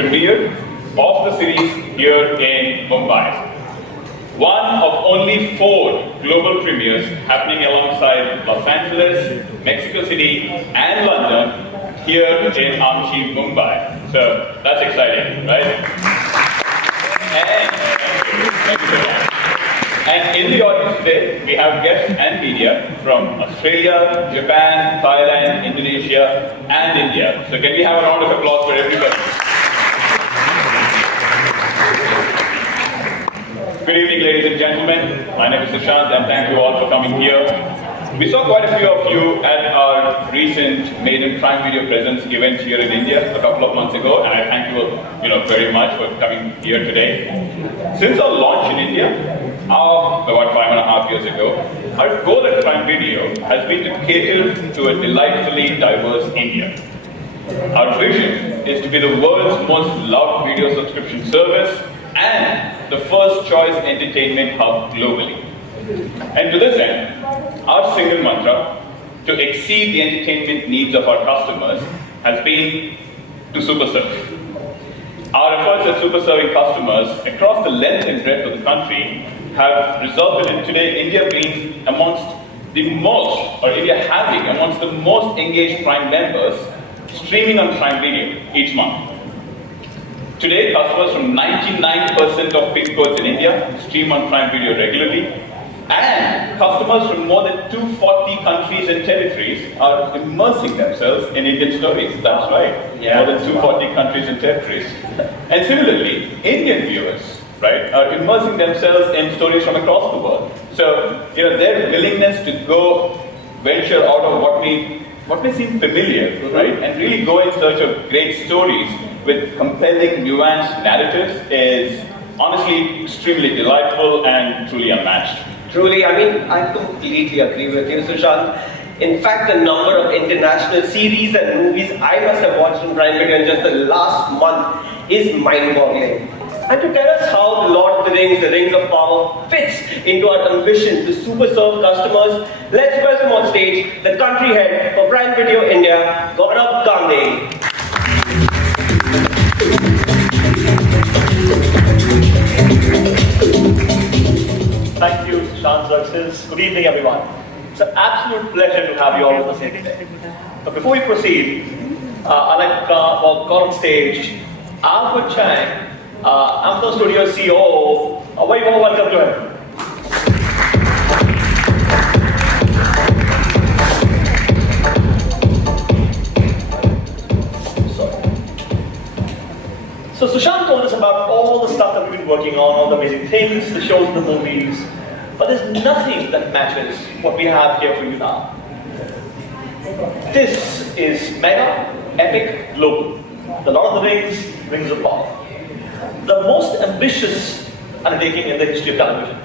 premiere of the series here in Mumbai. One of only 4 global premieres happening alongside Los Angeles, Mexico City, and London here in Amchi, Mumbai. So that's exciting, right? And in the audience today, we have guests and media from Australia, Japan, Thailand, Indonesia, and India. So can we have a round of applause for everybody? Good evening, ladies and gentlemen. My name is Sushant, and thank you all for coming here. We saw quite a few of you at our recent Made in Prime Video Presence event here in India a couple of months ago, and I thank you all, very much for coming here today. Since our launch in India, about 5.5 years ago, our goal at Prime Video has been to cater to a delightfully diverse India. Our vision is to be the world's most loved video subscription service and the first choice entertainment hub globally. And to this end, our single mantra, to exceed the entertainment needs of our customers, has been to super serve. Our efforts at super serving customers across the length and breadth of the country have resulted in today India being amongst the most, or India having amongst the most engaged Prime members streaming on Prime Video each month. Today, customers from 99% of PIN codes in India stream on Prime Video regularly, and customers from more than 240 countries and territories are immersing themselves in Indian stories. That's right, more than 240 countries and territories. And similarly, Indian viewers, right, are immersing themselves in stories from across the world. So, their willingness to go venture out of what may seem familiar, right, and really go in search of great stories with compelling, nuanced narratives is honestly extremely delightful and truly unmatched. Truly, I completely agree with you, Sushant. In fact, the number of international series and movies I must have watched on Prime Video in just the last month is mind-boggling. And to tell us how The Lord of the Rings of Power fits into our ambition to super serve customers, let's welcome on stage the country head for Prime Video India, Gaurav Gandhi. Thank you, Sushant Xerxes. Good evening, everyone. It's an absolute pleasure to have you all with us here today. But before we proceed, I'd like to call on stage Albert Chang, Amazon Studio CEO. A very warm welcome to him. So Sushant told us about all the stuff that we've been working on, all the amazing things, the shows and the movies, but there's nothing that matches what we have here for you now. This is mega, epic, global. The Lord of the Rings of Power. The most ambitious undertaking in the history of television.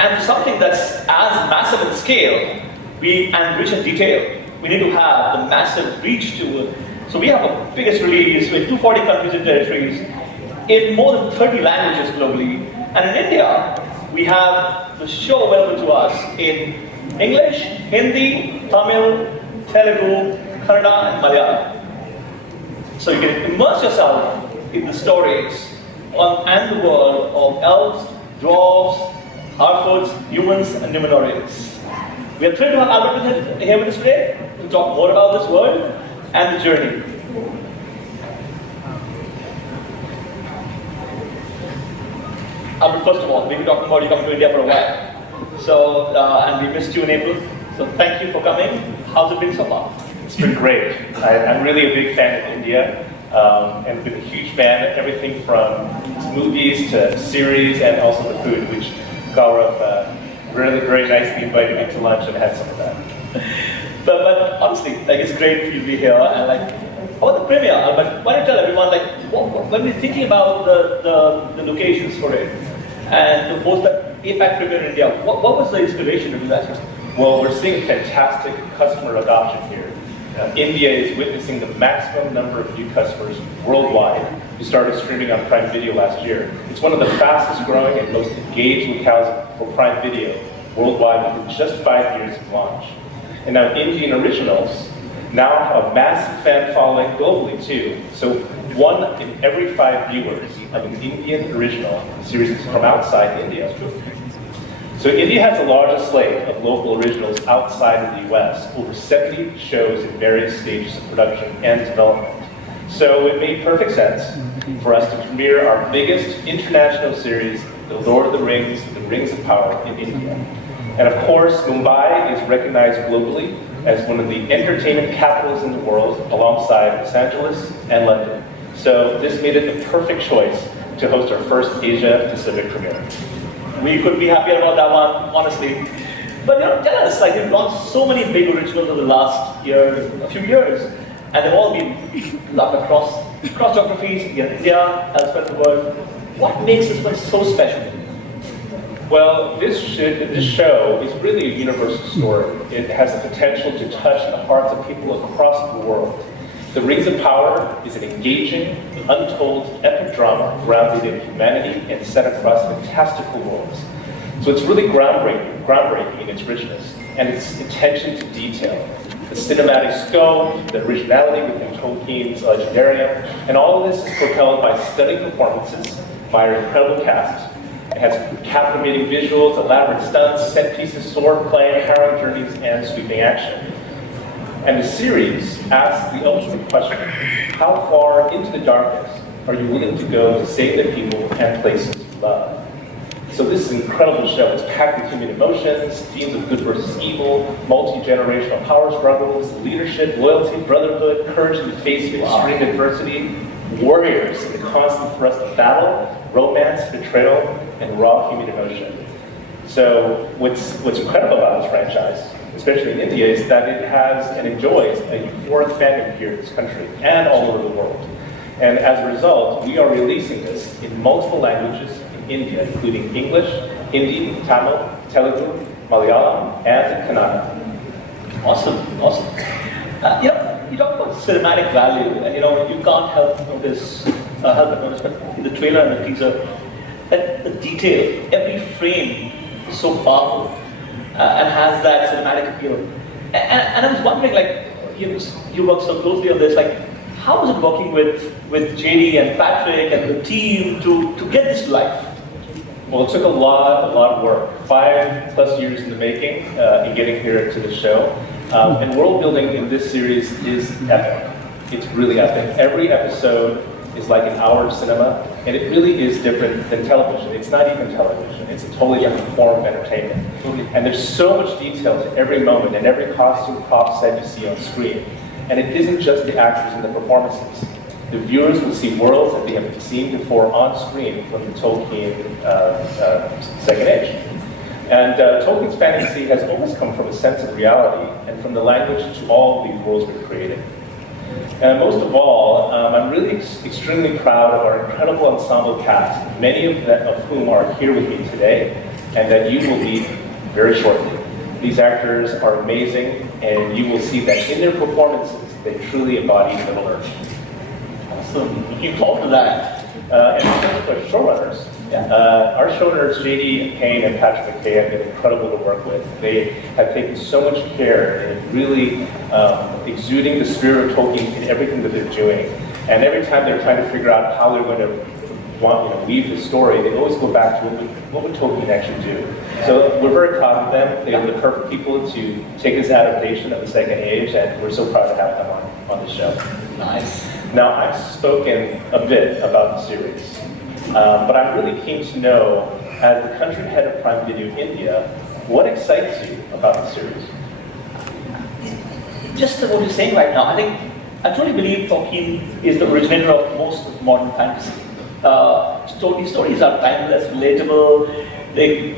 And something that's as massive in scale, and rich in detail, we need to have the massive reach to it. So we have the biggest release with 240 countries and territories in more than 30 languages globally. And in India, we have the show available to us in English, Hindi, Tamil, Telugu, Kannada, and Malayalam. So you can immerse yourself in the stories and the world of elves, dwarves, half-orcs, humans, and Numenoreans. We are thrilled to have Albert here with us today to talk more about this world and the journey. Albert, first of all, we've been talking about you coming to India for a while. So, and we missed you in April. So thank you for coming. How's it been so far? It's been great. I'm really a big fan of India, and been a huge fan of everything from movies to series and also the food, which Gaurav really very nicely invited me to lunch and had some of that. But honestly, it's great for you to be here. And about the premiere, but why don't you tell everyone, when we're thinking about the locations for it, and to host the APAC premiere in India, what was the inspiration to do that here? Well, we're seeing fantastic customer adoption here. India is witnessing the maximum number of new customers worldwide who started streaming on Prime Video last year. It's one of the fastest growing and most engaged locales for Prime Video worldwide within just 5 years of launch. And now Indian originals now have a massive fan following globally too. So 1 in every 5 viewers of an Indian original series is from outside India. So India has the largest slate of local originals outside of the US, over 70 shows in various stages of production and development. So it made perfect sense for us to premiere our biggest international series, The Lord of the Rings, The Rings of Power, in India. And of course, Mumbai is recognized globally as one of the entertainment capitals in the world, alongside Los Angeles and London. So this made it the perfect choice to host our first Asia Pacific premiere. We could be happier about that one, honestly. But tell us, like, you've launched so many big originals over the last year, a few years, and they've all been loved across geographies, India, elsewhere in the world. What makes this one so special? Well, this show is really a universal story. It has the potential to touch the hearts of people across the world. The Rings of Power is an engaging, untold, epic drama grounded in humanity and set across fantastical worlds. So it's really groundbreaking in its richness and its attention to detail. The cinematic scope, the originality within Tolkien's legendarium, and all of this is propelled by stunning performances by our incredible cast. It has captivating visuals, elaborate stunts, set pieces, sword play, harrowing journeys, and sweeping action. And the series asks the ultimate question: how far into the darkness are you willing to go to save the people and places you love? So this is an incredible show. It's packed with human emotions, themes of good versus evil, multi-generational power struggles, leadership, loyalty, brotherhood, courage in the face of extreme adversity, warriors in the constant thrust of battle, romance, betrayal, and raw human emotion. So what's incredible about this franchise, especially in India, is that it has and enjoys a euphoric fandom here in this country and all over the world. And as a result, we are releasing this in multiple languages in India, including English, Hindi, Tamil, Telugu, Malayalam, and Kannada. Awesome. You talk about cinematic value, and you can't help but notice, but in the trailer and the teaser, that the detail, every frame is so powerful and has that cinematic appeal. And I was wondering, like, you work so closely on this, like, how was it working with JD and Patrick and the team to get this to life? Well, it took a lot of work, 5+ years in the making, in getting here to the show. And world building in this series is epic. It's really epic. Every episode is like an hour of cinema, and it really is different than television. It's not even television. It's a totally different form of entertainment. And there's so much detail to every moment and every costume, prop set you see on screen. And it isn't just the actors and the performances. The viewers will see worlds that they haven't seen before on screen from the Tolkien Second Age. And Tolkien's fantasy has always come from a sense of reality and from the language to all these worlds we've created. And most of all, I'm really extremely proud of our incredible ensemble cast, many of whom are here with me today, and that you will meet very shortly. These actors are amazing, and you will see that in their performances, they truly embody Middle-earth. Awesome. Looking forward to that. And in terms of our showrunners, our showrunners, JD Payne and Patrick McKay, have been incredible to work with. They have taken so much care in really exuding the spirit of Tolkien in everything that they're doing. And every time they're trying to figure out how they're going to weave the story, they always go back to what would Tolkien actually do. So we're very proud of them. They are the perfect people to take this adaptation of the Second Age, and we're so proud to have them on the show. Nice. Now, I've spoken a bit about the series, but I'm really keen to know, as the country head of Prime Video India, what excites you about the series? Just what you're saying right now, I truly believe Tolkien is the originator of most of modern fantasy. These stories are timeless, relatable. They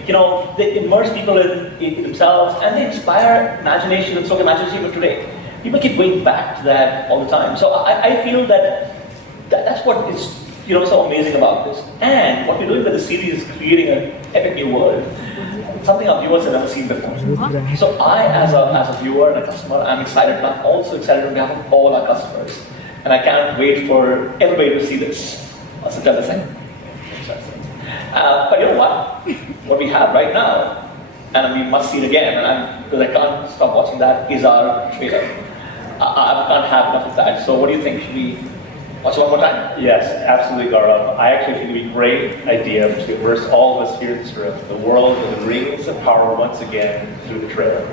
immerse people in themselves, and they inspire imagination and so imagination even today. People keep going back to that all the time. So I feel that's what is so amazing about this. And what we're doing with the series is creating an epic new world, something our viewers have never seen before. So I, as a viewer and a customer, I'm excited, and I'm also excited on behalf of all our customers. And I can't wait for everybody to see this on September 2nd. But you know what? What we have right now, and we must see it again, because I can't stop watching that, is our trailer. I can't have enough of that. So what do you think? Should we Watch it one more time. Yes, absolutely, Gaurav. I actually think it'd be a great idea to immerse all of us here in this room in the world of the rings of power once again through the trailer.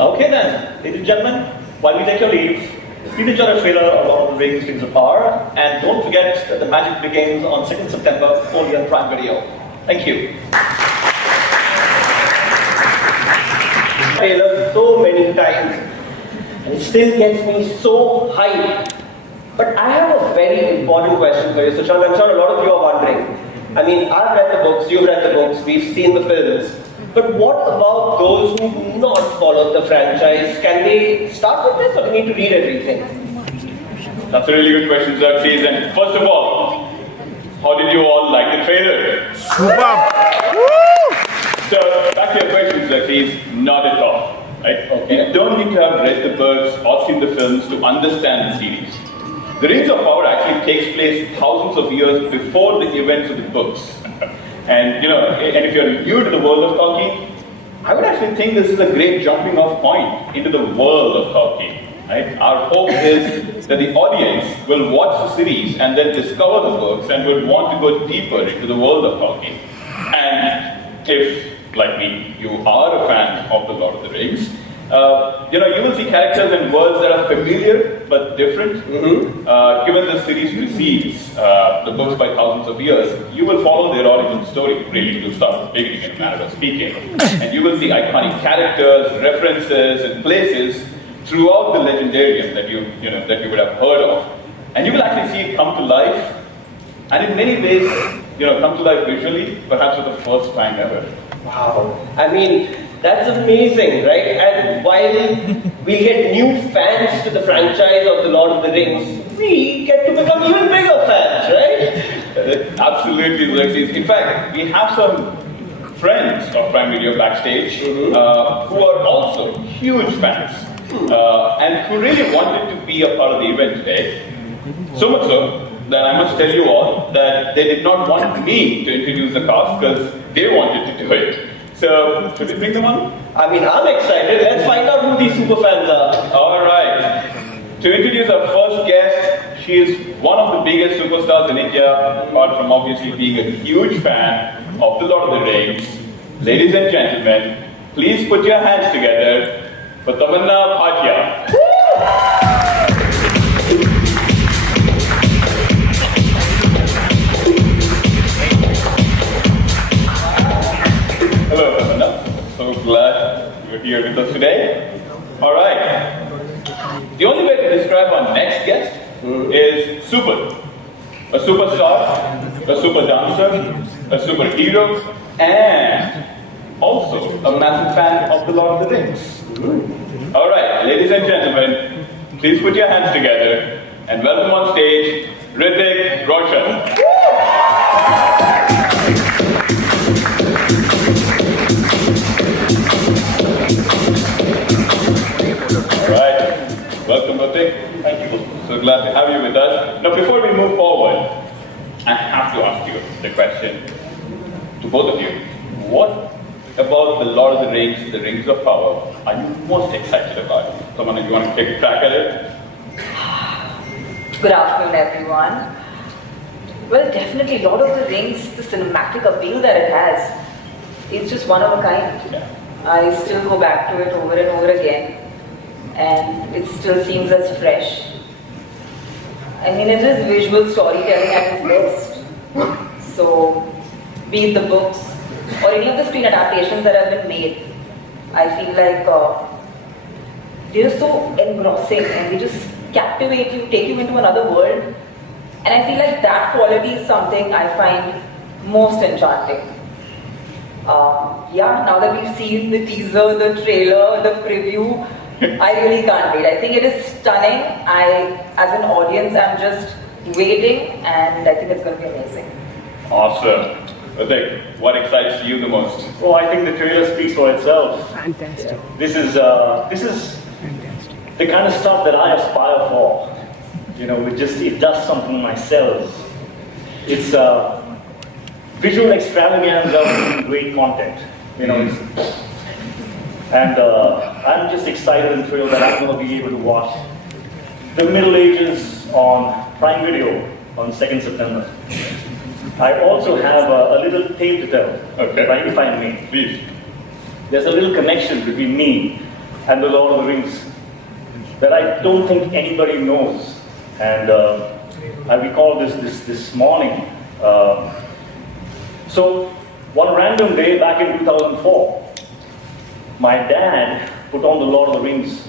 Okay then, ladies and gentlemen, while we take your leave, please enjoy the trailer of Lord of the Rings, Rings of Power, and don't forget that the magic begins on 2nd September, only on Prime Video. Thank you. Trailer so many times, and it still gets me so hyped. But I have a very important question for you, Sushant. I'm sure a lot of you are wondering. I mean, I've read the books, you've read the books, we've seen the films. But what about those who do not follow the franchise? Can they start with this or do they need to read everything? That's a really good question, Xerxes. And first of all, how did you all like the trailer? So, back to your question, Xerxes, not at all. Right? Okay. You don't need to have read the books or seen the films to understand the series. The Rings of Power actually takes place thousands of years before the events of the books. And if you're new to the world of Tolkien, I would actually think this is a great jumping off point into the world of Tolkien. Right? Our hope is that the audience will watch the series and then discover the books and will want to go deeper into the world of Tolkien. And if, like me, you are a fan of the Lord of the Rings, you will see characters and worlds that are familiar but different. Given the series precedes the books by thousands of years, you will follow their origin story really to start at the beginning in a manner of speaking. And you will see iconic characters, references, and places throughout the legendarium that you would have heard of. And you will actually see it come to life, and in many ways, come to life visually, perhaps for the first time ever. Wow. I mean, that's amazing, right? And while we get new fans to the franchise of the Lord of the Rings, we get to become even bigger fans, right? Absolutely, Xerxes. In fact, we have some friends of Prime Video backstage who are also huge fans and who really wanted to be a part of the event today. So much so that I must tell you all that they did not want me to introduce the cast because they wanted to do it. So, should we bring them on? I mean, I'm excited. Let's find out who these super fans are. Alright. To introduce our first guest, she is one of the biggest superstars in India, apart from obviously being a huge fan of the Lord of the Rings. Ladies and gentlemen, please put your hands together for Tamanna Bhatia. Hello, Tamanna. So glad you're here with us today. All right. The only way to describe our next guest is super. A superstar, a super dancer, a superhero, and also a massive fan of the Lord of the Rings. All right, ladies and gentlemen, please put your hands together and welcome on stage Hritik Roshan. Welcome, Hritik. Thank you. So glad to have you with us. Now, before we move forward, I have to ask you the question to both of you. What about the Lord of the Rings, the Rings of Power, are you most excited about? Someone, if you want to take a crack at it? Good afternoon, everyone. Well, definitely, Lord of the Rings, the cinematic appeal that it has, it's just one of a kind. Yeah. I still go back to it over and over again. And it still seems as fresh. I mean, it's just visual storytelling at its best. So, be it the books or any of the screen adaptations that have been made, I feel like they're so engrossing and they just captivate you, take you into another world. And I feel like that quality is something I find most enchanting. Now that we've seen the teaser, the trailer, the preview, I really can't wait. I think it is stunning. As an audience, I'm just waiting, and I think it's going to be amazing. Awesome. Hritik, what excites you the most? Oh, I think the trailer speaks for itself. Fantastic. This is the kind of stuff that I aspire for. It does something in my cells. It's visual extravaganza with great content. And I'm just excited and thrilled that I'm going to be able to watch the Middle Ages on Prime Video on 2nd September. I also have a little tale to tell, Okay. right, if I may. Please. There's a little connection between me and the Lord of the Rings that I don't think anybody knows. And I recall this morning. So one random day back in 2004, my dad put on the Lord of the Rings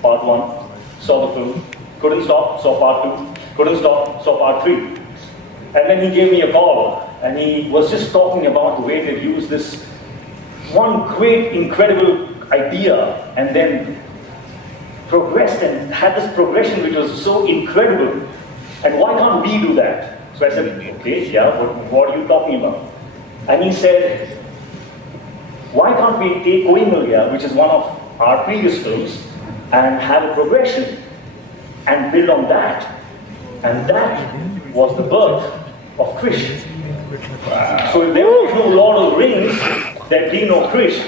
part 1, saw the film, couldn't stop, saw part 2, couldn't stop, saw part 3. And then he gave me a call, and he was just talking about the way they use this one great, incredible idea, and then progressed and had this progression which was so incredible. And why can't we do that? So I said, okay, yeah, what are you talking about? And he said, why can't we take Koimilya, which is one of our previous films, and have a progression and build on that? And that was the birth of Krish. So if there was no Lord of the Rings, there'd be no Krish.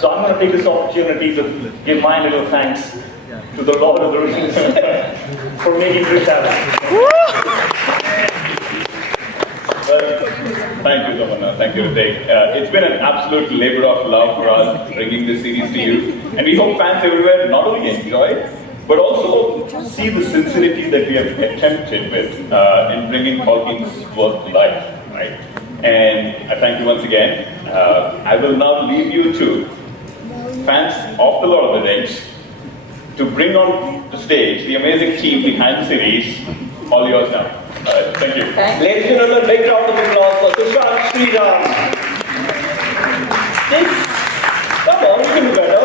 So I'm going to take this opportunity to give my little thanks to the Lord of the Rings for making Krish happen. Thank you, Tamanna. Thank you, Hritik. It's been an absolute labor of love for us bringing this series to you. And we hope fans everywhere not only enjoy, but also see the sincerity that we have attempted with in bringing Tolkien's work to life, right? And I thank you once again. I will now leave you to fans of the Lord of the Rings to bring on the stage the amazing team behind the series. All yours now. Thank you. Ladies and gentlemen, big round of applause for Sushant Sriram. Come on, you can do better.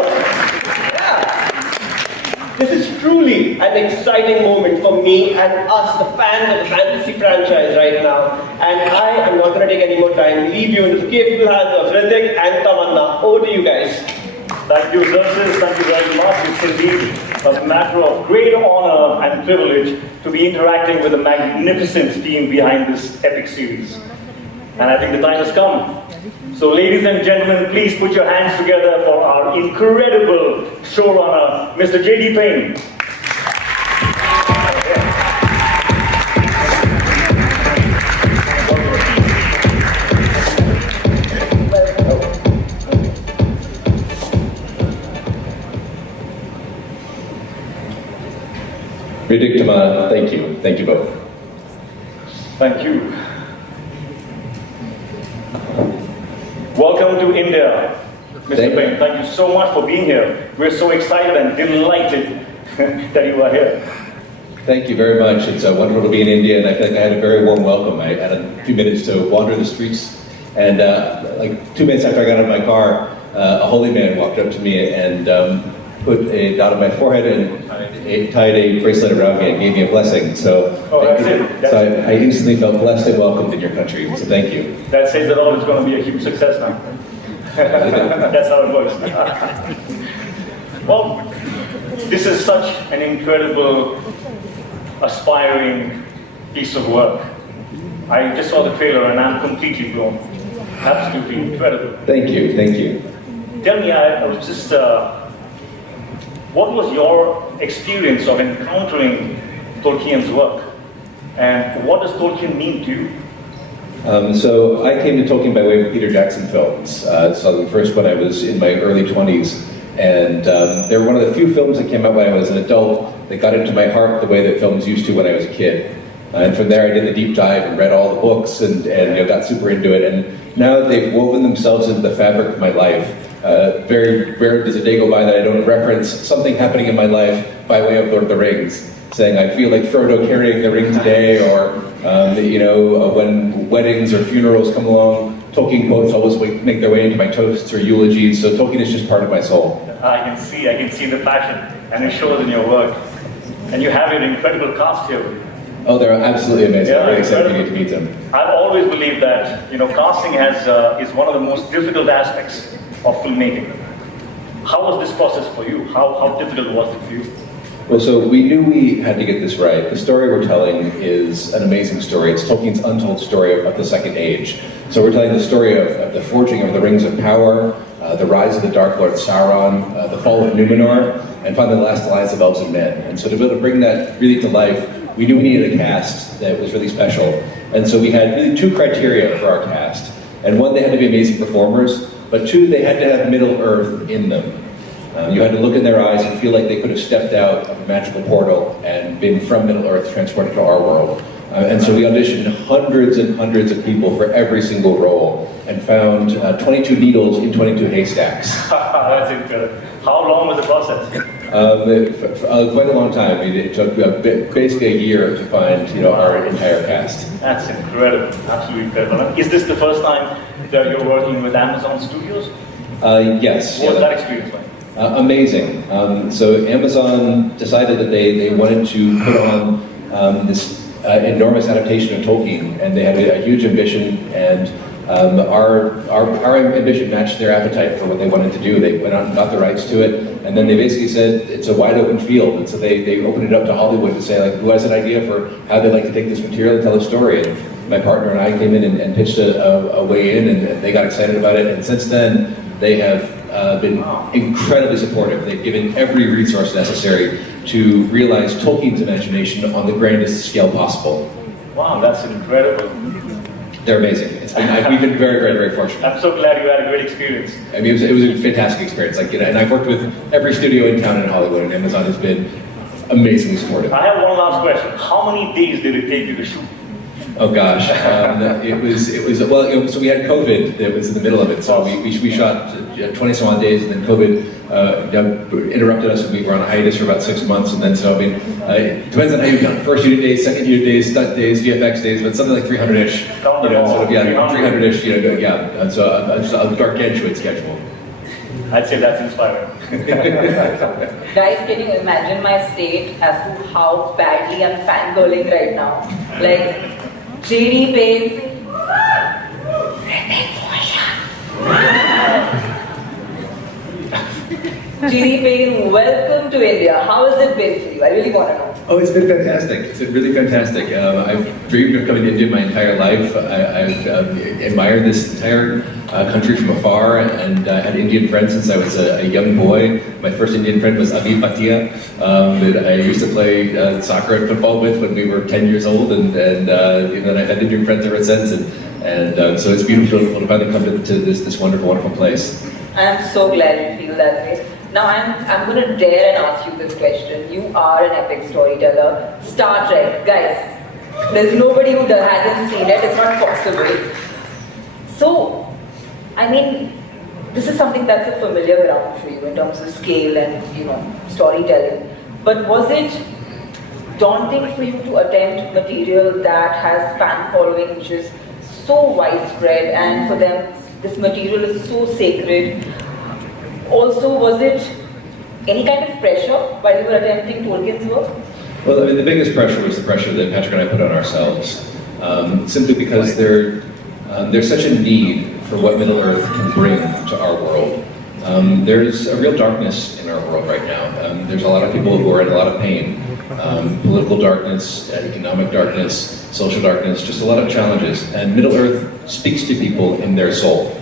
Yeah. This is truly an exciting moment for me and us, the fans of the fantasy franchise right now. And I am not going to take any more time, leave you into the capable hands of Hritik and Tamanna. Over to you guys. Thank you, Xerxes. Thank you very much. It's indeed a matter of great honor and privilege to be interacting with a magnificent team behind this epic series. And I think the time has come. So ladies and gentlemen, please put your hands together for our incredible showrunner, Mr. J.D. Payne. Hritik, Tamanna, thank you. Thank you both. Thank you. Welcome to India, Mr. Payne. Thank you so much for being here. We're so excited and delighted that you are here. Thank you very much. It's wonderful to be in India, and I feel like I had a very warm welcome. I had a few minutes to wander the streets, and like 2 minutes after I got out of my car, a holy man walked up to me and put a dot on my forehead and tied a bracelet around me and gave me a blessing. So, I instantly felt blessed and welcomed in your country. So thank you. That says that all is going to be a huge success now. That's how it works. Well, this is such an incredible, aspiring piece of work. I just saw the trailer and I'm completely blown. Absolutely incredible. Thank you. Thank you. Tell me, I was just, what was your experience of encountering Tolkien's work? And what does Tolkien mean to you? So I came to Tolkien by way of Peter Jackson films. Saw them first when I was in my early 20s. And they were one of the few films that came out when I was an adult that got into my heart the way that films used to when I was a kid. And from there I did the deep dive and read all the books and got super into it. And now they've woven themselves into the fabric of my life. Very rare does a day go by that I don't reference something happening in my life by way of Lord of the Rings, saying I feel like Frodo carrying the ring today, or when weddings or funerals come along, Tolkien quotes always make their way into my toasts or eulogies. So Tolkien is just part of my soul. I can see the passion, and it shows in your work. And you have an incredible cast here. Oh, they're absolutely amazing. Yeah, I'm really excited to meet them. I've always believed that casting is one of the most difficult aspects of filmmaking. How was this process for you? How difficult was it for you? Well, so we knew we had to get this right. The story we're telling is an amazing story. It's Tolkien's untold story of the Second Age. So we're telling the story of the forging of the Rings of Power, the rise of the Dark Lord Sauron, the fall of Numenor, and finally the last alliance of elves and men. And so to be able to bring that really to life we knew we needed a cast that was really special. And so we had really two criteria for our cast. And one, they had to be amazing performers, but two, they had to have Middle-earth in them. You had to look in their eyes and feel like they could have stepped out of a magical portal and been from Middle-earth transported to our world. And so we auditioned hundreds and hundreds of people for every single role and found 22 needles in 22 haystacks. That's incredible. How long was the process? Quite a long time. I mean, it took basically a year to find, our entire cast. That's incredible, absolutely incredible. And is this the first time that you're working with Amazon Studios? Yes. What was that experience like? Amazing. So Amazon decided that they wanted to put on this enormous adaptation of Tolkien, and they had a huge ambition, and our ambition matched their appetite for what they wanted to do. They went out and got the rights to it, and then they basically said it's a wide open field, and so they opened it up to Hollywood to say, like, who has an idea for how they'd like to take this material and tell a story. And my partner and I came in and pitched a way in, and they got excited about it, and since then they have been incredibly supportive. They've given every resource necessary to realize Tolkien's imagination on the grandest scale possible. Wow, that's incredible. They're amazing. We've been very, very, very fortunate. I'm so glad you had a great experience. I mean, it was a fantastic experience. And I've worked with every studio in town in Hollywood, and Amazon has been amazingly supportive. I have one last question. How many days did it take you to shoot? Oh gosh, it was well. So we had COVID that was in the middle of it. So we shot 20 some odd days, and then COVID interrupted us, and we were on hiatus for about 6 months. And then so it depends on how you count. First unit days, second unit days, stunt days, VFX days, but something like 300-ish. 300-ish. And so a gargantuan schedule. I'd say that's inspiring. Guys, can you imagine my state as to how badly I'm fangirling right now? Like, JD Payne, JD Payne, welcome to India. How has it been for you? I really want to know. Oh, it's been fantastic. It's been really fantastic. I've dreamed of coming to India my entire life. I've admired this entire country from afar, and had Indian friends since I was a young boy. My first Indian friend was Avi Bhatia, that I used to play soccer and football with when we were 10 years old, and then I've had Indian friends ever since, and so it's beautiful to finally come to this wonderful, wonderful place. I'm so glad you feel that way. Now I'm going to dare and ask you this question. You are an epic storyteller. Star Trek, guys. There's nobody who hasn't seen it. It's not possible. So, I mean, this is something that's a familiar ground for you in terms of scale and storytelling. But was it daunting for you to attempt material that has fan following, which is so widespread, and for them this material is so sacred? Also, was it any kind of pressure while you were attempting Tolkien's work? Well, I mean, the biggest pressure was the pressure that Patrick and I put on ourselves, simply because there's such a need for what Middle-earth can bring to our world. There's a real darkness in our world right now. There's a lot of people who are in a lot of pain. Political darkness, economic darkness, social darkness, just a lot of challenges. And Middle-earth speaks to people in their soul.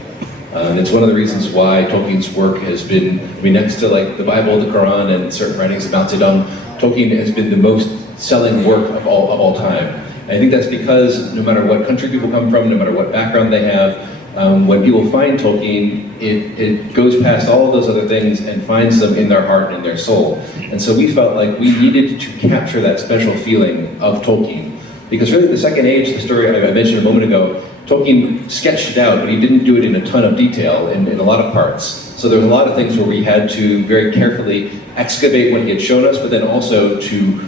It's one of the reasons why Tolkien's work has been, next to like the Bible, the Quran, and certain writings of Mao Zedong, Tolkien has been the most selling work of all time. And I think that's because no matter what country people come from, no matter what background they have, when people find Tolkien, it goes past all of those other things and finds them in their heart and in their soul. And so we felt like we needed to capture that special feeling of Tolkien. Because really the Second Age, the story I mentioned a moment ago, Tolkien sketched it out, but he didn't do it in a ton of detail in a lot of parts. So there were a lot of things where we had to very carefully excavate what he had shown us, but then also to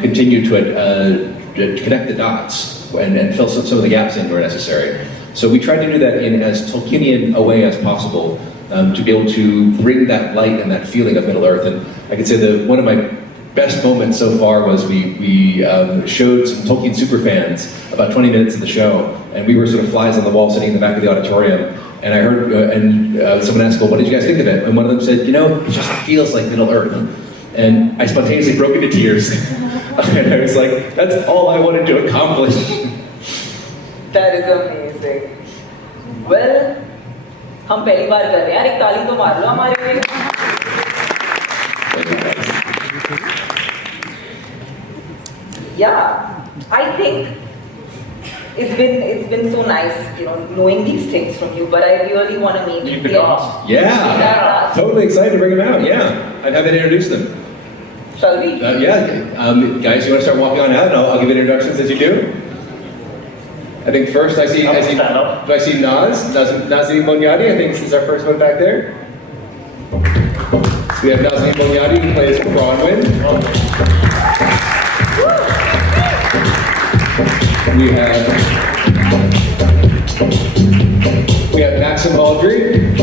continue to connect the dots and fill some of the gaps in where necessary. So we tried to do that in as Tolkienian a way as possible, to be able to bring that light and that feeling of Middle-earth. And I could say that one of my best moments so far was we showed some Tolkien superfans about 20 minutes of the show, and we were sort of flies on the wall sitting in the back of the auditorium, and I heard someone asked, well, what did you guys think of it? And one of them said, it just feels like Middle-earth. And I spontaneously broke into tears. And I was like, that's all I wanted to accomplish. That is amazing. Well, हम पहली बार कर रहे हैं यार, एक ताली तो मार लो हमारे लिए. yeah, I think it's been so nice, knowing these things from you. But I really want to meet the cast. Yeah, totally excited to bring them out. Yeah, I'd have to introduce them. Shall we? Guys, you want to start walking on out, and I'll give introductions as you do. I think first I see stand up. do I see Nazanin Bonyadi. I think this is our first one back there. So we have Nazanin Bonyadi who plays Bronwyn. We have Maxim Aldry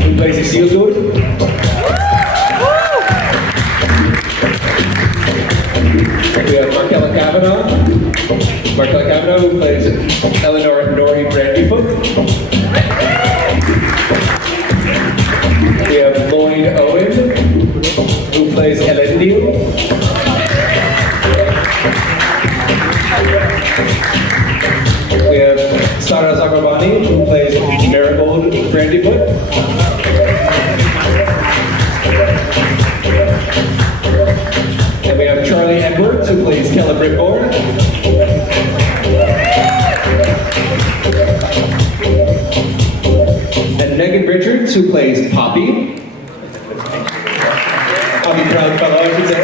who plays Isildur. We have Markella Kavanaugh who plays Eleanor Nori Brandyfoot. We have Lloyd Owen who plays Elendil. We have Sara Zagrabani who plays Marigold Brandyfoot. And we have Charlie Edwards who plays Celebrimbor. And Megan Richards who plays Poppy. Poppy Proudfellow, I should say.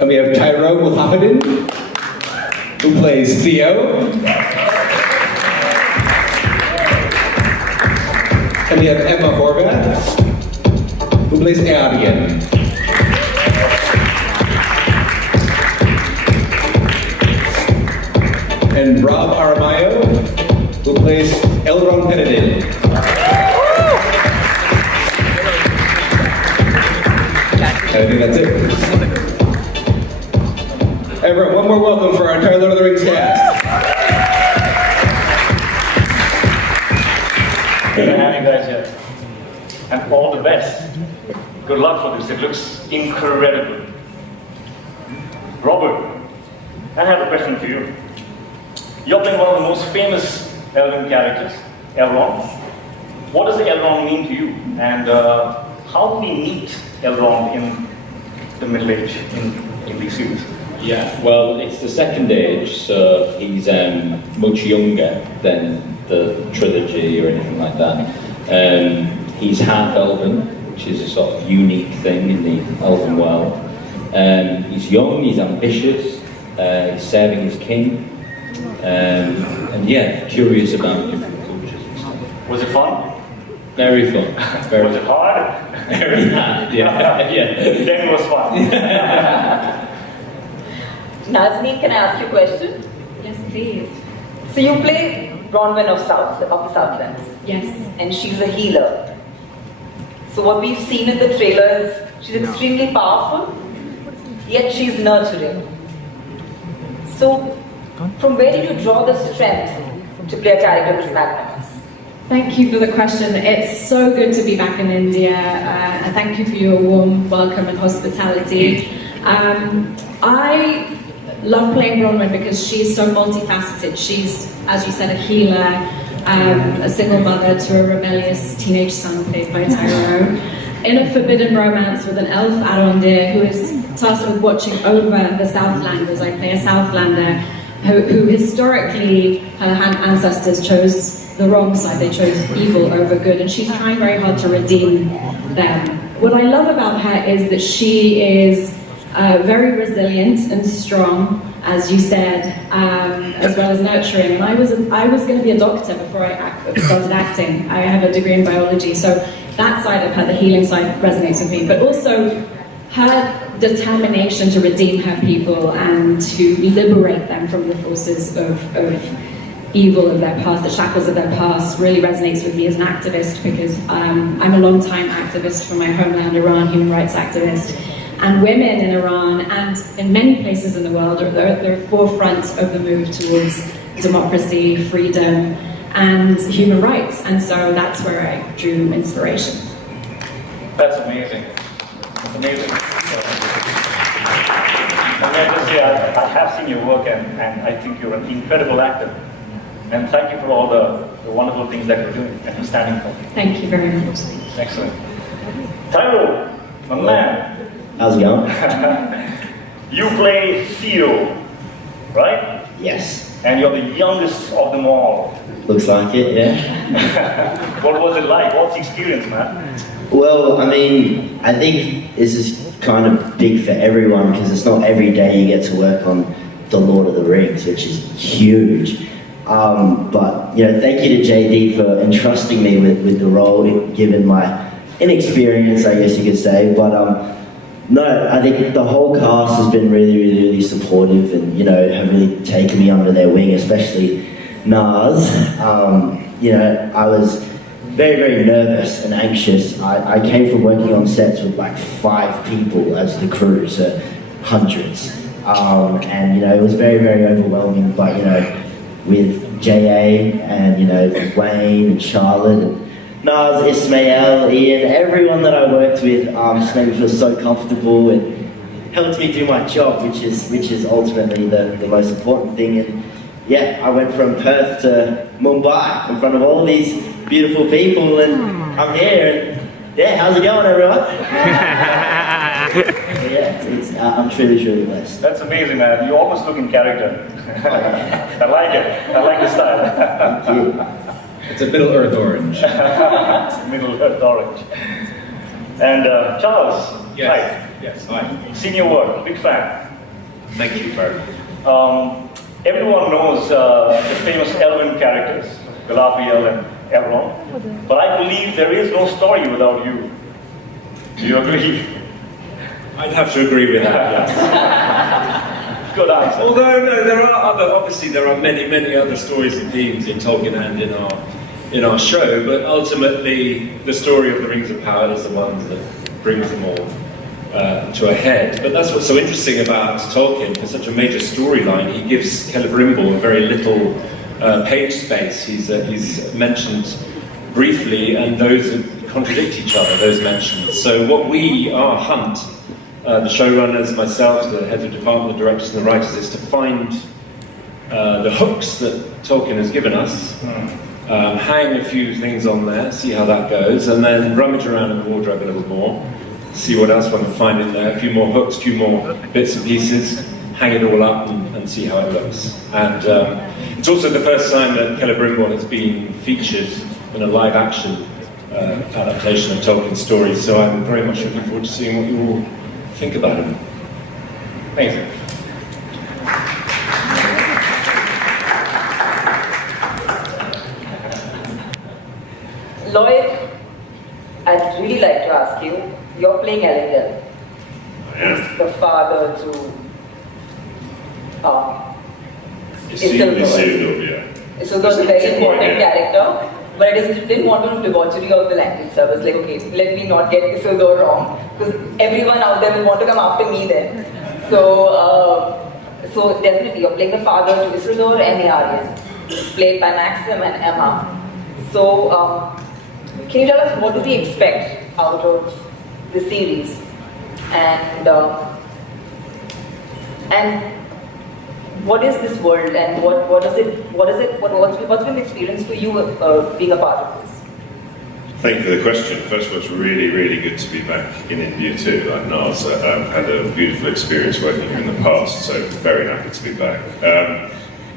And we have Tyrone Muhammadin who plays Theo. And we have Emma Horvath who plays Arian. And Rob Aramayo who plays Elrond Penedil. I think that's it. Everyone, one more welcome for our entire Lord of the Rings cast. Good to have you guys here. And all the best. Good luck for this. It looks incredible. Robert, I have a question for you. You're playing one of the most famous Elven characters, Elrond. What does the Elrond mean to you? And how do we meet Elrond in the Middle Age in these series? Yeah, well, it's the second age, so he's much younger than the trilogy or anything like that. He's half elven, which is a sort of unique thing in the elven world. He's young, he's ambitious, he's serving his king, and yeah, curious about different cultures and stuff. Was it fun? Very fun. Very Was it hard? Very hard, yeah. Then it was fun. Nazanin, can I ask you a question? Yes, please. So you play Bronwyn of the Southlands. Yes. And she's a healer. So what we've seen in the trailer is she's extremely powerful, yet she's nurturing. So from where did you draw the strength to play a character this magnanimous? Thank you for the question. It's so good to be back in India. And thank you for your warm welcome and hospitality. I love playing Bronwyn because she's so multifaceted. She's, as you said, a healer, a single mother to a rebellious teenage son played by Tyrone, in a forbidden romance with an elf Arondir who is tasked with watching over the Southlanders. I play a Southlander who historically her ancestors chose the wrong side. They chose evil over good, and she's trying very hard to redeem them. What I love about her is that she is very resilient and strong, as you said, as well as nurturing. And I was going to be a doctor before I started acting. I have a degree in biology, so that side of her, the healing side, resonates with me. But also her determination to redeem her people and to liberate them from the forces of evil of their past, the shackles of their past, really resonates with me as an activist, because I'm a long-time activist for my homeland, Iran, human rights activist. And women in Iran and in many places in the world are the forefront of the move towards democracy, freedom, and human rights. And so that's where I drew inspiration. That's amazing. That's amazing. And I just say, I have seen your work, and I think you're an incredible actor. And thank you for all the wonderful things that you're doing and standing for. Thank you very much. Excellent. Tyro, my man, How's it going? You play Theo, right? Yes. And you're the youngest of them all. Looks like it, yeah. What was it like? What's the experience, man? Well, I mean, I think this is kind of big for everyone because it's not every day you get to work on The Lord of the Rings, which is huge. But, you know, thank you to JD for entrusting me with the role, given my inexperience, I guess you could say. But, no, I think the whole cast has been really supportive and, you know, have really taken me under their wing, especially Naz. You know, I was very nervous and anxious. I came from working on sets with like 5 people as the crew, so hundreds. And, you know, it was very overwhelming, but, you know, with JA and, you know, Wayne and Charlotte and Naz, Ismail, Ian, everyone that I worked with just made me feel so comfortable and helped me do my job, which is ultimately the most important thing. And yeah, I went from Perth to Mumbai in front of all these beautiful people, and I'm here. And yeah, how's it going, everyone? Yeah, I'm truly blessed. That's amazing, man. You almost look in character. I like it. I like the style. Thank you. It's a Middle Earth orange. It's Middle Earth orange. And Charles, hi. Yes, hi. Seen your work, big fan. Thank you, Bert. Everyone knows the famous Elven characters, Galadriel and Elrond. But I believe there is no story without you. Do you agree? I'd have to agree with that, yes. Good answer. Although, no, there are many other stories and themes in Tolkien and in our show, but ultimately the story of the Rings of Power is the one that brings them all to a head. But that's what's so interesting about Tolkien. For such a major storyline, he gives Celebrimbor very little page space. He's mentioned briefly, and those contradict each other, those mentions. So what our hunt, the showrunners, myself, the heads of department, the directors and the writers, is to find the hooks that Tolkien has given us, hang a few things on there, see how that goes, and then rummage around in the wardrobe a little more, see what else one can find in there, a few more hooks, a few more bits and pieces, hang it all up and see how it looks. And it's also the first time that Celebrimbor has been featured in a live action adaptation of Tolkien's stories, so I'm very much looking forward to seeing what you all think about him. Amazing. Lloyd, I'd really like to ask you, you're playing Elendil. I am. The father to Isildur, yeah. Isildur is a very important character, but I just didn't want to do debauchery of the language, so I was like, okay, let me not get Isildur wrong, because everyone out there will want to come after me then. So definitely, you're playing the father to Isildur and Eärien, played by Maxim and Emma. So, can you tell us what do we expect out of the series, and what is this world, and what's been the experience for you being a part of this? Thank you for the question. First of all, it's really good to be back in India too. Like Naz, I've had a beautiful experience working here in the past, so very happy to be back.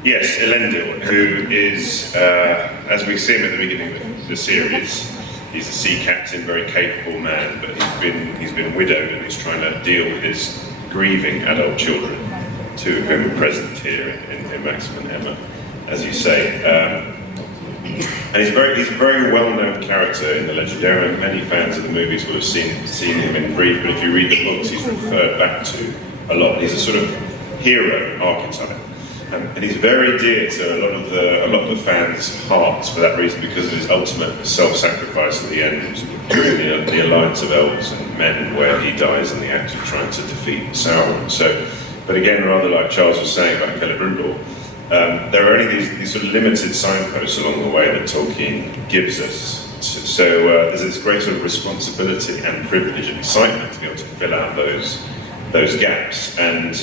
Yes, Elendil, who is, as we see him at the beginning of the series, he's a sea captain, very capable man, but he's been widowed and he's trying to deal with his grieving adult children, two of whom are present here in Maxim and Emma, as you say. And he's a very well-known character in the legend. There are many fans of the movies will have seen him in brief, but if you read the books, he's referred back to a lot. He's a sort of hero archetype. And he's very dear to a lot of the fans' hearts for that reason, because of his ultimate self-sacrifice at the end during the alliance of elves and men, where he dies in the act of trying to defeat Sauron. So, but again, rather like Charles was saying about Celebrimbor, there are only these sort of limited signposts along the way that Tolkien gives us. So there's this great sort of responsibility and privilege and excitement to be able to fill out those gaps. And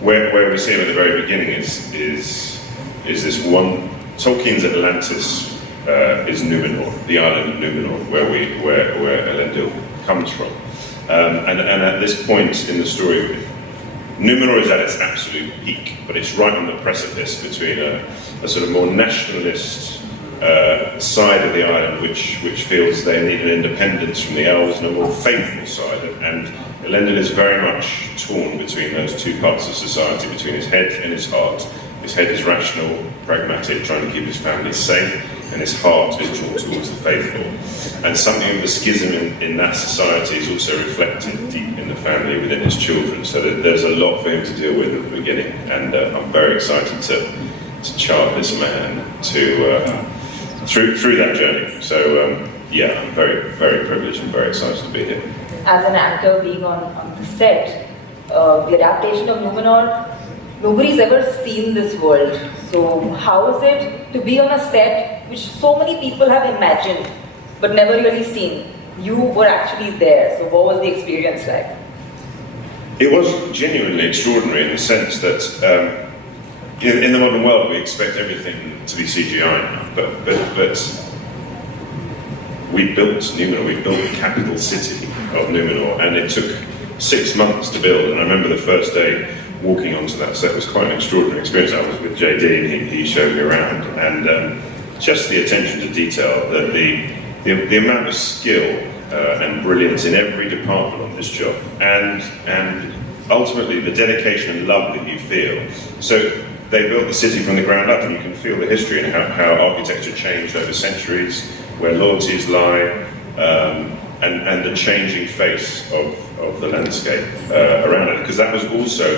where we see him at the very beginning is this one. Tolkien's Atlantis is Numenor, the island of Numenor, where Elendil comes from. And at this point in the story, Numenor is at its absolute peak, but it's right on the precipice between a sort of more nationalist side of the island, which feels they need an independence from the elves, and a more faithful side. And Elendil is very much torn between those two parts of society, between his head and his heart. His head is rational, pragmatic, trying to keep his family safe, and his heart is drawn towards the faithful. And something of the schism in that society is also reflected deep in the family, within his children. So there's a lot for him to deal with at the beginning, and I'm very excited to chart this man through that journey. So yeah, I'm very, very privileged and very excited to be here. As an actor being on the set, the adaptation of Numenor, nobody's ever seen this world. So how is it to be on a set which so many people have imagined but never really seen? You were actually there, so what was the experience like? It was genuinely extraordinary in the sense that in the modern world we expect everything to be CGI now, but we built Numenor, we built the capital city of Numenor, and it took 6 months to build. And I remember the first day walking onto that set was quite an extraordinary experience. I was with JD and he showed me around, and just the attention to detail, the amount of skill and brilliance in every department on this job, and ultimately the dedication and love that you feel. So they built the city from the ground up, and you can feel the history and how architecture changed over centuries, where loyalties lie, and the changing face of the landscape around it. Because that was I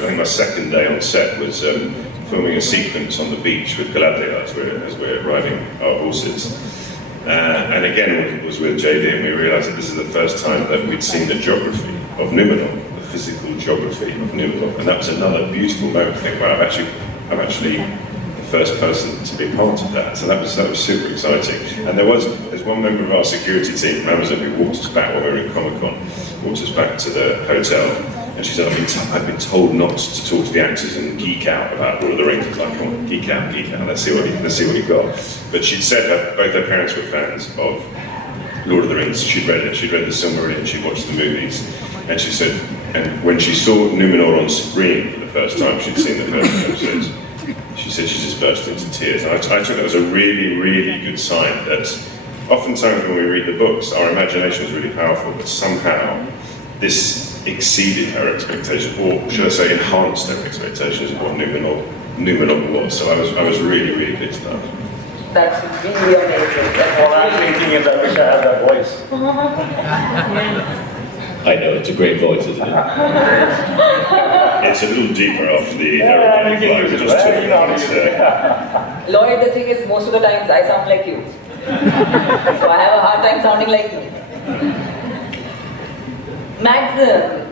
think my second day on set was filming a sequence on the beach with Galadriel as we're riding our horses. And again, it was with JD, and we realised that this is the first time that we'd seen the geography of Numenor, the physical geography of Numenor. And that was another beautiful moment to think, wow, I'm actually the first person to be part of that. So that was super exciting. And there's one member of our security team, Amazon, who walked us back while we were in Comic-Con, walked us back to the hotel, and she said, I've been told not to talk to the actors and geek out about Lord of the Rings. It's like, come on, geek out, let's see what you've got. But she'd said both her parents were fans of Lord of the Rings. She'd read it, she'd read the Silmarillion, she'd watched the movies, and she said, and when she saw Numenor on screen for the first time, she'd seen the first episodes, she said she just burst into tears. And I took that as a really, really good sign that oftentimes when we read the books, our imagination is really powerful, but somehow this exceeded her expectations, or should I say enhanced her expectations of what Numenor was. So I was really, really pleased with that. That's really amazing. All I'm thinking is I wish I had that voice. I know, it's a great voice, isn't it? It's a little deeper after the aeroplane flight. Lloyd, the thing is, most of the times I sound like you. So I have a hard time sounding like me. Maxim,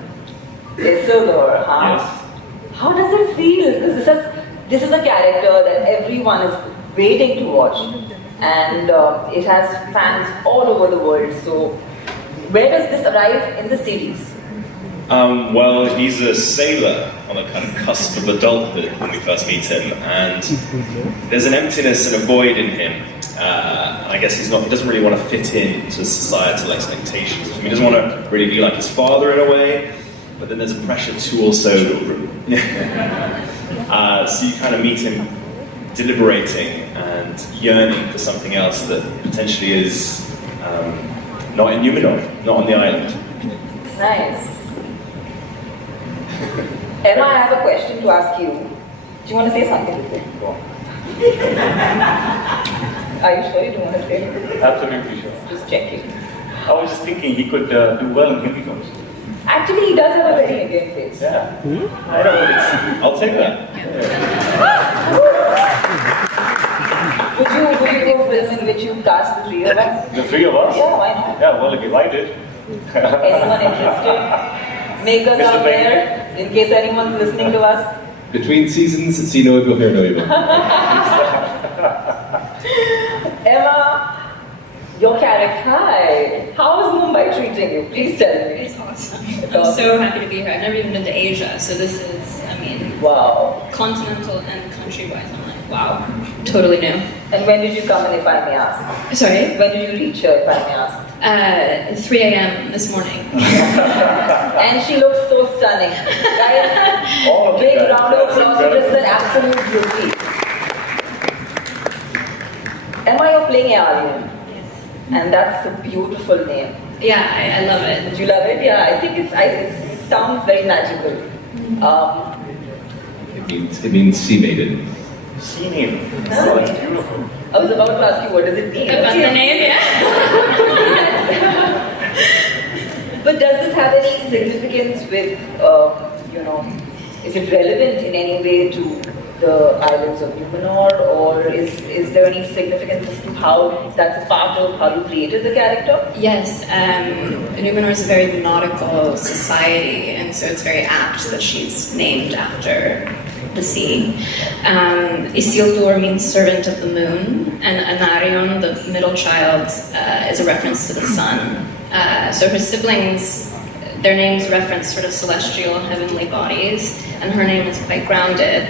Isildur, huh? Yes. How does it feel? Because this is a character that everyone is waiting to watch, and it has fans all over the world. So, where does this arrive in the series? Well, he's a sailor on a kind of cusp of adulthood when we first meet him, and there's an emptiness and a void in him. And I guess he doesn't really want to fit into societal expectations. He doesn't want to really be like his father in a way, but then there's a pressure to also children. So you kind of meet him deliberating and yearning for something else that potentially is not in Numenor, not on the island. Nice. Emma, I have a question to ask you. Do you want to say something? Are you sure you don't want to say it? Absolutely sure. Just checking. I was just thinking he could do well in Hindi films. Actually, he does have a very Indian face. Yeah. I know I'll take that. Would you do a film in which you cast the three of us? The three of us? Yeah, why not? Yeah, well, if you liked it. Anyone interested? Make us out there, in case anyone's listening to us. Between seasons, see no evil, hear no evil. Emma, your character, hi. How is Mumbai treating you? Please tell me. It's awesome. I'm so happy to be here. I've never even been to Asia, so this is, wow. Continental and country-wise, I'm like, wow, totally new. And when did you come in, if I may ask? Sorry? When did you reach here, if I may ask? 3 a.m. this morning. And she looks so stunning. Guys, All of you big guys, round of that's applause for just incredible. that absolute beauty. Emma, you're playing Alien. Yes. And that's a beautiful name. Yeah, I love it. Do you love it? Yeah, I think it sounds very magical. It means sea maiden. Sea maiden. Nice. Oh, that's beautiful. I was about to ask you, what does it mean? About the name, yeah. But does this have any significance with, is it relevant in any way to the islands of Numenor, or is there any significance as to how that's a part of how you created the character? Yes, Numenor is a very nautical society, and so it's very apt that she's named after the sea. Isildur means servant of the moon, and Anarion, the middle child, is a reference to the sun. So her siblings, their names reference sort of celestial and heavenly bodies, and her name is quite grounded,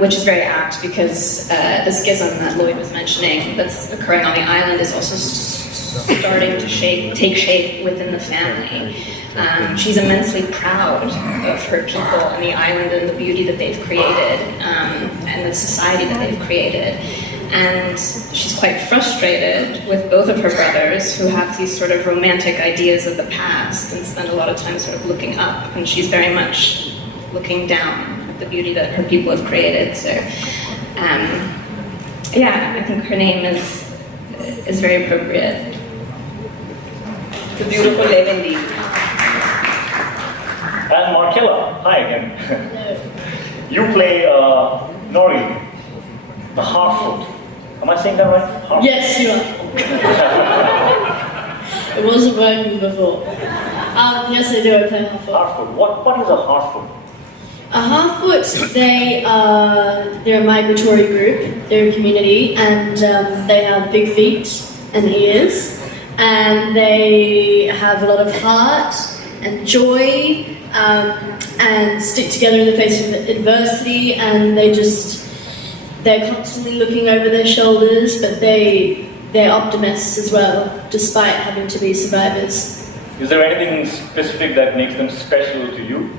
which is very apt because the schism that Lloyd was mentioning that's occurring on the island is also starting to take shape within the family. She's immensely proud of her people and the island and the beauty that they've created and the society that they've created. And she's quite frustrated with both of her brothers who have these sort of romantic ideas of the past and spend a lot of time sort of looking up, and she's very much looking down at the beauty that her people have created. So yeah, I think her name is very appropriate. It's a beautiful name indeed. And Markella, hi again. You play Nori, the Harfoot. Am I saying that right? Harfoot. Yes, you are. It wasn't working before. Yes, I do. I play Harfoot. Harfoot. What is a Harfoot? A Harfoot, they're a migratory group. They're a community, and they have big feet and ears, and they have a lot of heart and joy, and stick together in the face of adversity, and they're constantly looking over their shoulders, but they're optimists as well, despite having to be survivors. Is there anything specific that makes them special to you?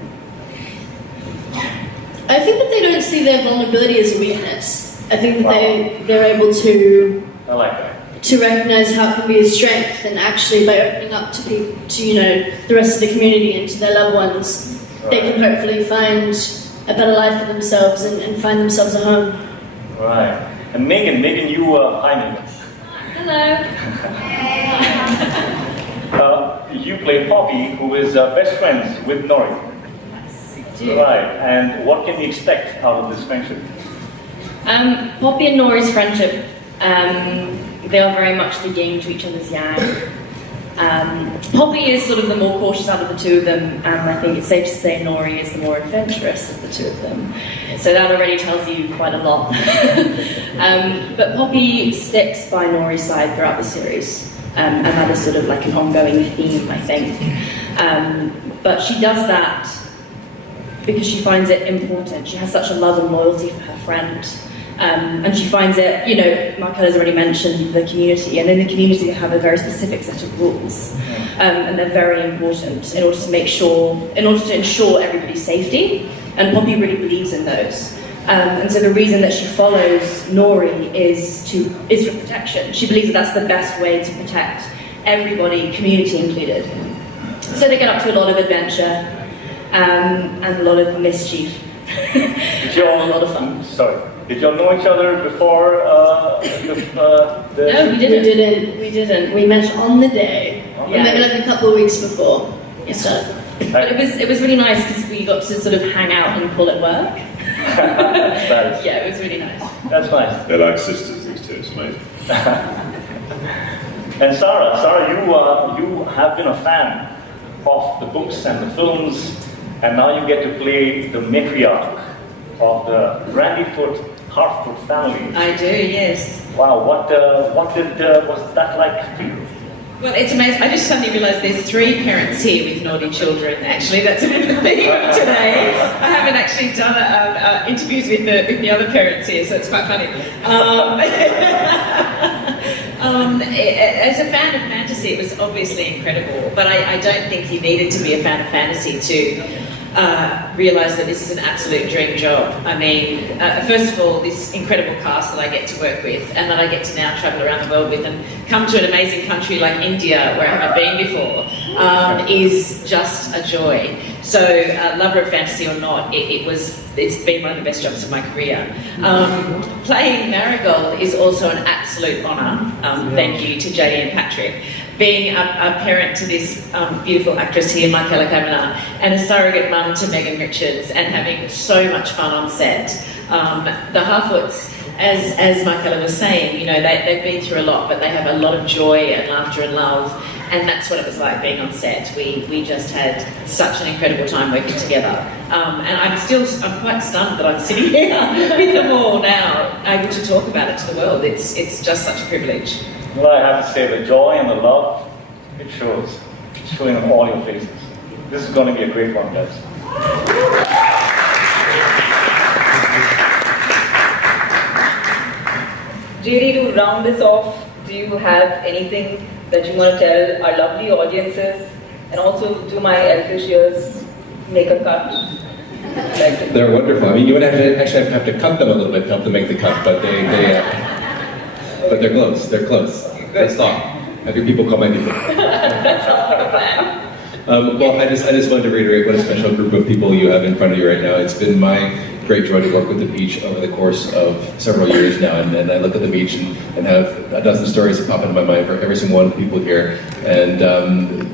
I think that they don't see their vulnerability as a weakness. I think that they're able to I like that. to recognize how it can be a strength, and actually by opening up to people, to the rest of the community and to their loved ones, they can hopefully find a better life for themselves and find themselves a home. Right. And Megan, you, hi Megan. Hello. You play Poppy, who is best friends with Nori. Right. And what can we expect out of this friendship? Poppy and Nori's friendship, they are very much the yin to each other's yang. Poppy is sort of the more cautious out of the two of them, and I think it's safe to say Nori is the more adventurous of the two of them. So that already tells you quite a lot. But Poppy sticks by Nori's side throughout the series, and that is sort of like an ongoing theme, I think. But she does that because she finds it important. She has such a love and loyalty for her friend. And she finds it, Markella's already mentioned the community, and in the community they have a very specific set of rules. And they're very important in order to ensure everybody's safety. And Poppy really believes in those. And so the reason that she follows Nori is for protection. She believes that that's the best way to protect everybody, community included. So they get up to a lot of adventure and a lot of mischief. A lot of fun. Sorry. Did y'all know each other before No, we didn't. We met on the day. We met like a couple of weeks before it started. But it was really nice because we got to sort of hang out and call it work. Nice. Yeah, it was really nice. That's nice. They're like sisters, these two. It's amazing. And Sarah, you have been a fan of the books and the films, and now you get to play the matriarch of the Randyfoot Harfoot family. I do, yes. Wow, what was that like for you? Well, it's amazing. I just suddenly realised there's 3 parents here with naughty children. Actually, that's a bit of the theme of today. I haven't actually done interviews with the other parents here, so it's quite funny. As a fan of fantasy, it was obviously incredible, but I don't think you needed to be a fan of fantasy to realise that this is an absolute dream job. I mean, first of all, this incredible cast that I get to work with and that I get to now travel around the world with and come to an amazing country like India, where I haven't been before, is just a joy. So, lover of fantasy or not, it's been one of the best jobs of my career. Playing Marigold is also an absolute honour. Thank you to JD and Patrick. Being a parent to this beautiful actress here, Michaela Tamanna, and a surrogate mum to Megan Richards, and having so much fun on set. The Harfoots, as Michaela was saying, you know, they've been through a lot, but they have a lot of joy and laughter and love, and that's what it was like being on set. We just had such an incredible time working together. And I'm quite stunned that I'm sitting here with them all now, able to talk about it to the world. It's just such a privilege. Well, I have to say, the joy and the love, it shows. It's showing on all your faces. This is going to be a great one, guys. JD, to round this off, do you have anything that you want to tell our lovely audiences, and also to my elfish ears, make a cut? They're wonderful. I mean, you would actually have to cut them a little bit to help them make the cut, but but they're close. They're close. Let's talk. Have your people call my people. That's all the plan. Well, I just wanted to reiterate what a special group of people you have in front of you right now. It's been my great joy to work with the beach over the course of several years now, and I look at the beach and have a dozen stories that pop into my mind for every single one of the people here, and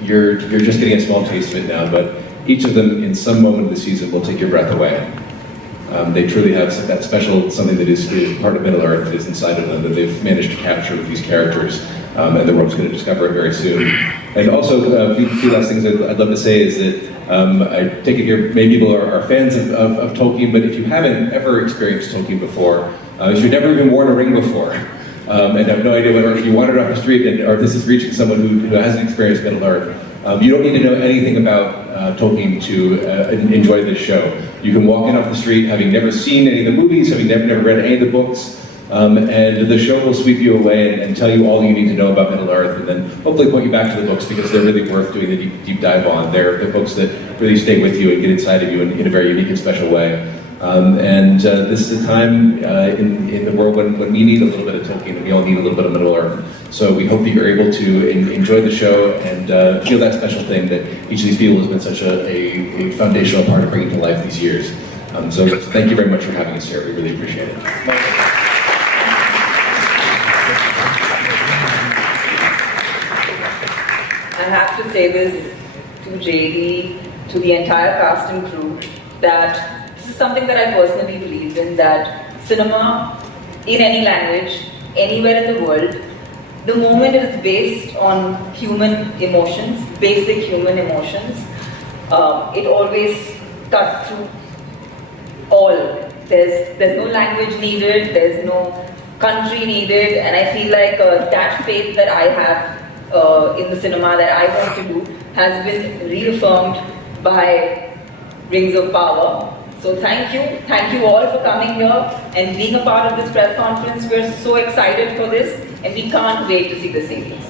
you're just getting a small taste of it now, but each of them in some moment of the season will take your breath away. They truly have that special something that is part of Middle Earth that is inside of them that they've managed to capture with these characters, and the world's going to discover it very soon. And also, a few last things I'd love to say is that I take it here, many people are fans of Tolkien, but if you haven't ever experienced Tolkien before, if you've never even worn a ring before, and have no idea whether you wandered off the street or if this is reaching someone who hasn't experienced Middle Earth, you don't need to know anything about Tolkien to enjoy this show. You can walk in off the street having never seen any of the movies, having never read any of the books, and the show will sweep you away and tell you all you need to know about Middle Earth, and then hopefully point you back to the books because they're really worth doing the deep dive on. They're the books that really stay with you and get inside of you in a very unique and special way. This is a time in the world when we need a little bit of Tolkien and we all need a little bit of Middle Earth. So we hope that you're able to enjoy the show and feel that special thing that each of these people has been such a foundational part of bringing to life these years. So thank you very much for having us here. We really appreciate it. I have to say this to JD, to the entire cast and crew, that this is something that I personally believe in, that cinema, in any language, anywhere in the world, the moment it is based on human emotions, basic human emotions, it always cuts through all. There's no language needed, there's no country needed, and I feel like that faith that I have in the cinema that I want to do has been reaffirmed by Rings of Power. So thank you all for coming here and being a part of this press conference. We're so excited for this and we can't wait to see the series.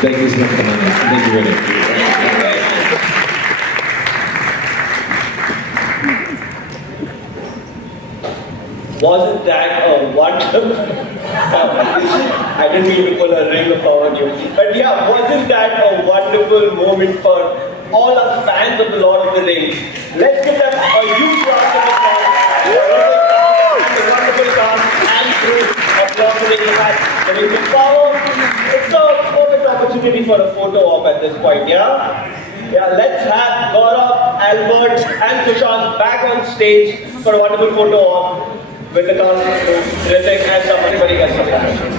Thank you so much, Tamanna. Thank you, Hritik. Wasn't that a wonderful... I didn't mean to pull a ring of power on you. But yeah, wasn't that a wonderful moment for all us fans of The Lord of the Rings? Let's give them a huge round of applause. The wonderful cast and crew of Lord of the Rings at the Rings of Power. It's a perfect opportunity for a photo op at this point, yeah? Yeah, let's have Gaurav, Albert and Sushant back on stage for a wonderful photo op with the cast, Hritik and Tamanna.